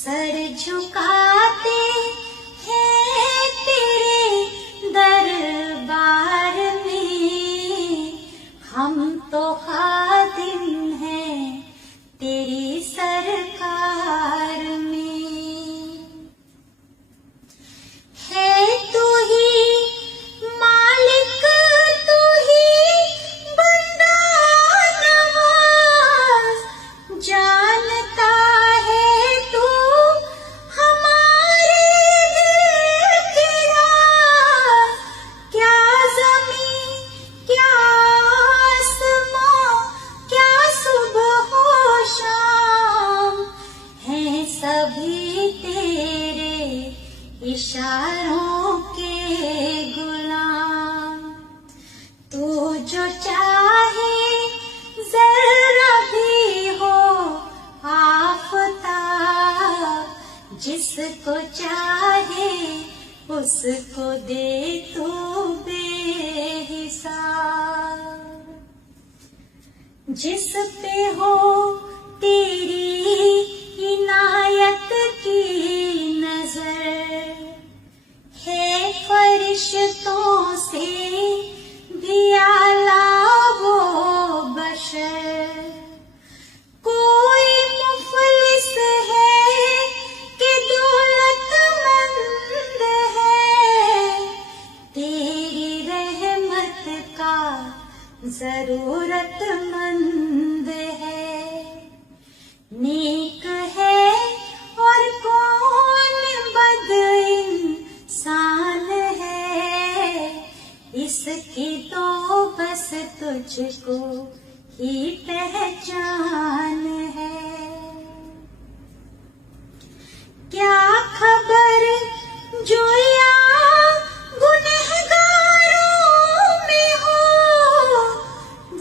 Sir झुकाते हैं तेरे दरबार में, हम तो खादिम हैं तेरी सरकार में। है तू ही मालिक, तू ही बंदा नवाज, जानता इशारों के गुलाम। तू जो चाहे जरा भी हो आफताब, जिसको चाहे उसको दे तू बेहिसाब। जिस पे हो तेरी इनायत की नजर, है फरिश्तों से भी आला वो बशर। कोई मुफलिस है कि दौलतमंद है, तेरी रहमत का जरूरतमंद है। नेक है और कौन बद इंसान है, इसकी तो बस तुझको ही पहचान है। क्या खबर जो यहाँ गुनहगारों में हो,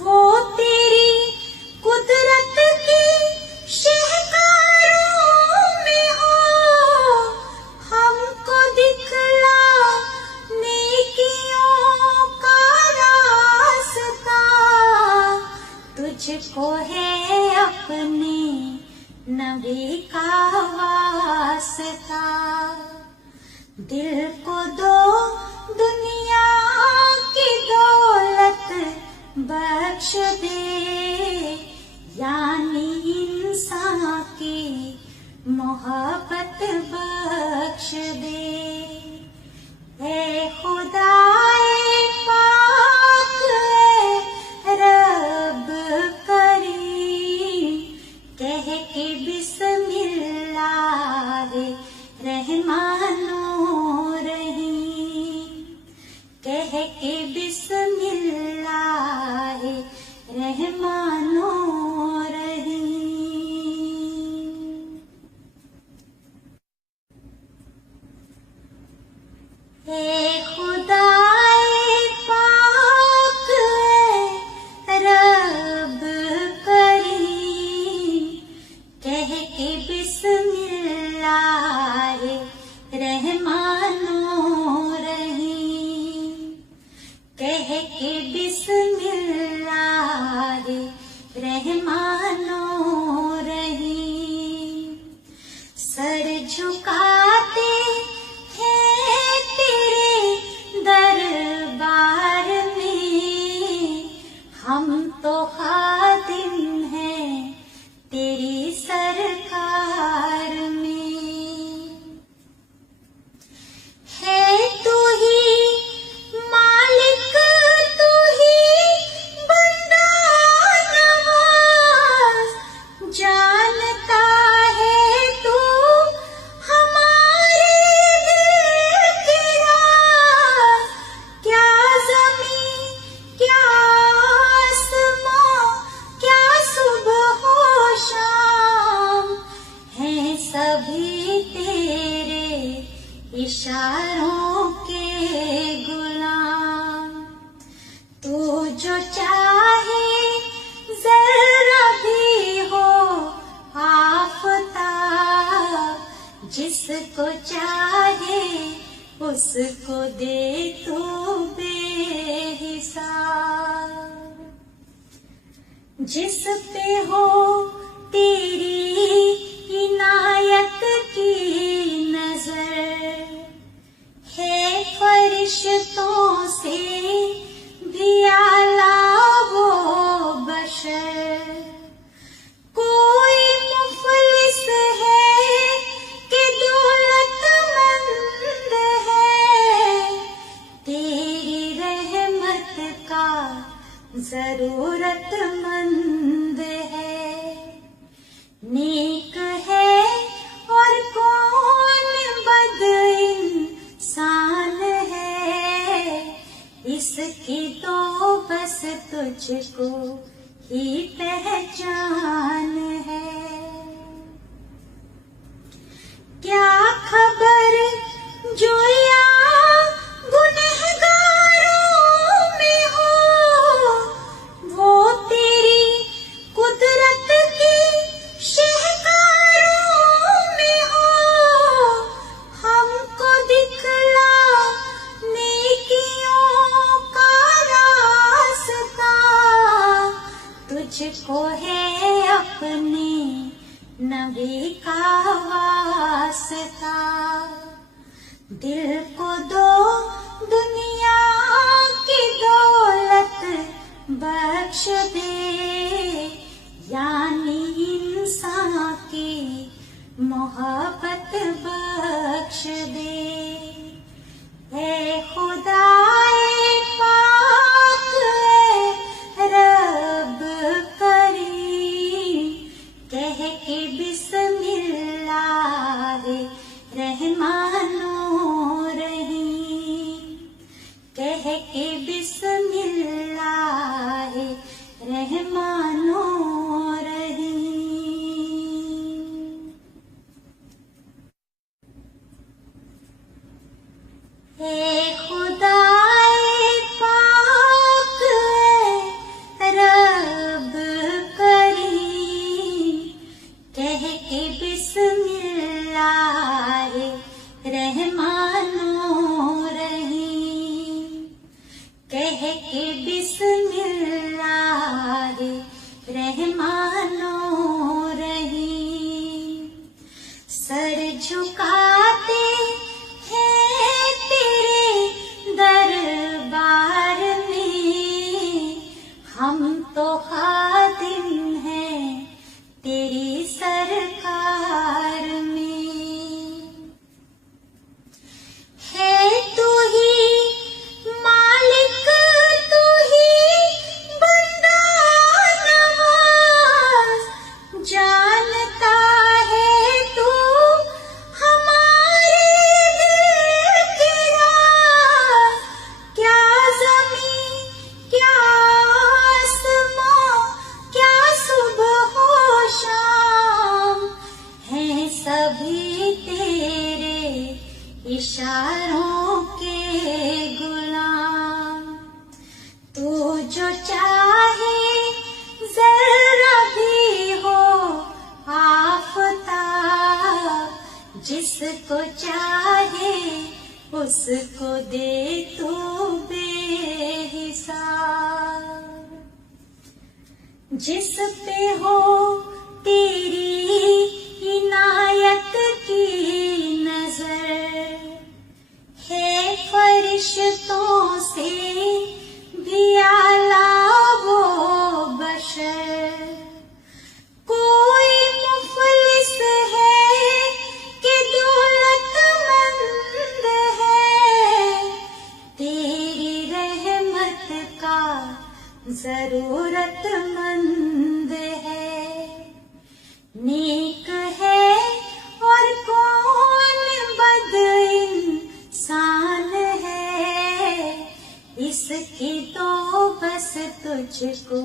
वो तेरी कुदरत की शहकारों में हो। हमको दिखला नेकियों का रास्ता, तुझको है अपने नबी का वास्ता। दिल को दो दुनिया की दौलत बख्श दे, यानी इंसान की मोहब्बत बख्श दे। ऐ खुदाए पाक, ऐ रब करीम, कह के बिस्मिल्लाह रहमानो रहीम, कह के बिस्मिल्लाह रहमानो रहीम। हे खुदाए पाक, ऐ रब करीम, कह के बिस्मिल्लाह रहमानो रहीम, कह के बिस्मिल्लाह रहमानो रहीम। सर झुकाते हैं तेरे दरबार में, हम तो खादिम हैं तेरी सरकार में। है तू ही मालिक, तू ही बंदा नवाज, जिसको चाहे उसको दे तू बेहिसाब। जिस पे हो तेरी इनायत की नजर, है फरिश्तों से भी आला वो बशर। कोई मुफलिस है कि दौलतमंद है, तेरी रहमत का जरूरतमंद है। नेक है और कौन बद इंसान है, इसकी तो बस तुझको ही पहचान है। क्या खबर जो यहाँ गुनहगारों में हो, वो तेरी कुदरत की शहकारों में हो। हमको दिखला नेकियों का रास्ता, तुझको है अपने नबी का वास्ता। दिल को दो दुनिया की दौलत बख्श दे, यानी इंसान की मोहब्बत बख्श दे। ऐ खुदाए पाक ऐ रब करीम, कह के बिस्मिल्लाह रहमानो रहीम, कह के बिस्मिल्लाह रहमानो रहीम। हे खुदाए पाक ऐ रब करीम, कह के बिस्मिल्लाह रहमानो रहीम, कह के बिस्मिल्लाह रहमानो रहीम। सर झुकाते हैं तेरे दरबार में, हम तो खादिम हैं तेरी सरकार में। है तू ही मालिक, तू ही बंदा नवाज, जानता है तू हमारे दिल के राज। क्या ज़मीं क्या आसमां क्या सुबह हो शाम, हैं सभी तेरे इशारों के गुलाम। तू जो चाहे जरा भी हो आफताब, जिसको चाहे उसको दे तू बेहिसाब। जिस पे हो तेरी इनायत की नजर, है फरिश्तों से भी आला वो बशर। कोई मुफलिस है कि दौलतमंद है, तेरी रहमत का जरूरतमंद है। नेक है और कौन बद इंसान है, इसकी तो बस तुझको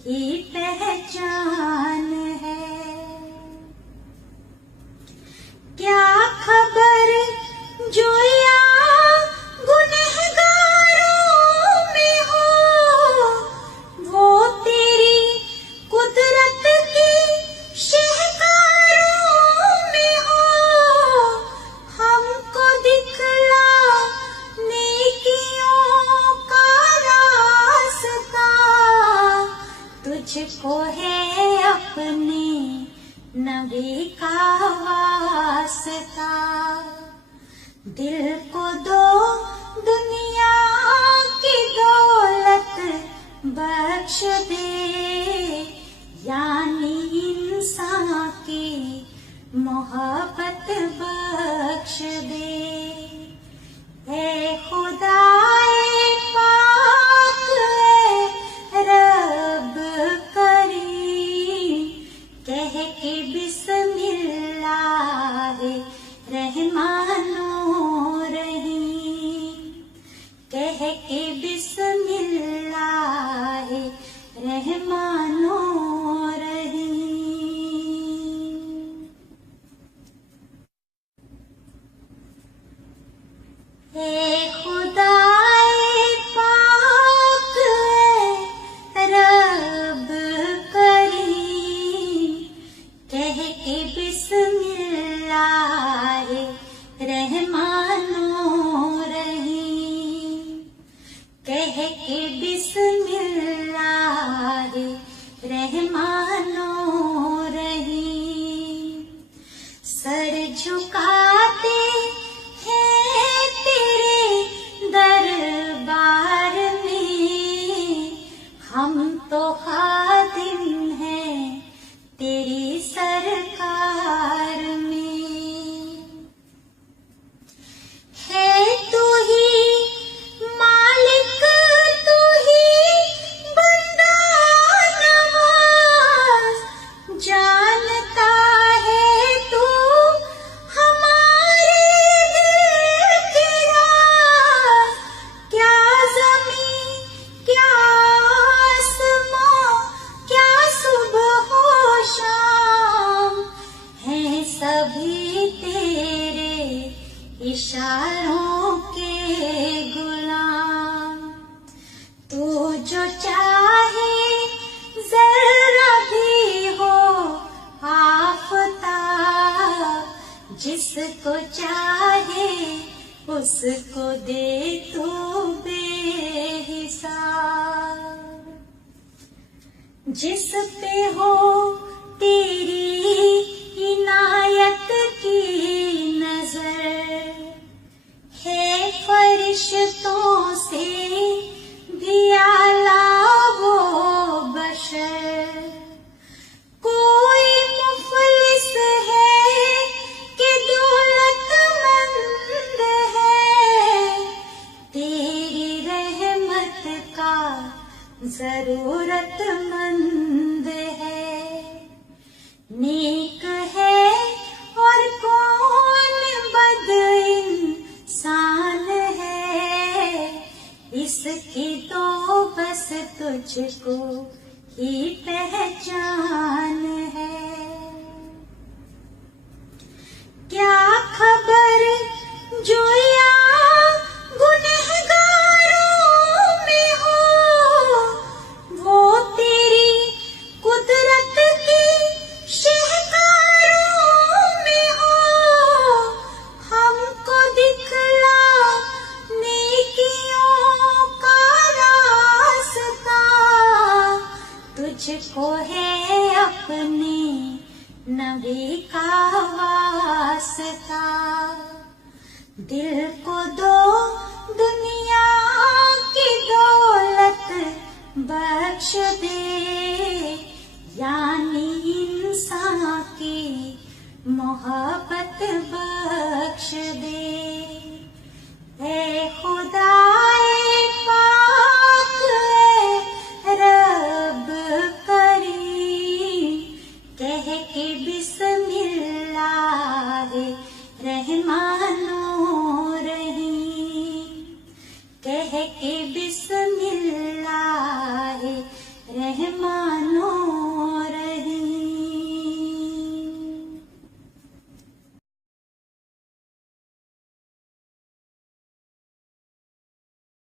ही पहचान है। क्या खबर जो यहाँ गुनहगारों में हो, वो तेरी कुदरत की शहकारों में हो। तुझको है अपने नबी का वास्ता। दिल को दो दुनिया की दौलत बख्श दे, यानी इंसान की मोहब्बत बख्श दे। ऐ खुदाए पाक ऐ रब करीम, कह के बिस्मिल्लाह रहमानो रहीम, कह के बिस्मिल्लाह रहमानो रहीम। ऐ खुदाए पाक ऐ रब करीम, कह के बिस्मिल्लाह रहमानो रहीम, कह के बिस्मिल्लाह रहमानो रहीम। सर झुकाते हैं तेरे दरबार में, हम तो खादिम हैं तेरी सरकार में। है तू ही मालिक, तू ही बंदा नवाज, जानता है तू हमारे दिल के राज। क्या ज़मीं क्या आसमां क्या सुबह हो शाम, हैं सभी तेरे इशारों के गुलाम। तू जो चाहे जरा भी हो आफताब, जिसको चाहे उसको दे तू बेहिसाब। जिस पे हो तेरी इनायत की नजर, है फरिश्तों से भी आला वो बशर। कोई मुफलिस है कि दौलतमंद है, तेरी रहमत का जरूरतमंद है। नेक है और कौन बद इंसान है, इसकी तो बस तुझको ही पहचान है। क्या खबर जो यहाँ गुनहगारों में हो, वो तेरी कुदरत की शहकारों में हो। हमको दिखला नेकियों का रास्ता, तुझको है अपने नबी का वास्ता। दिल को दो दुनिया की दौलत बख्श दे, यानी इंसान की मोहब्बत बख्श दे। ऐ खुदा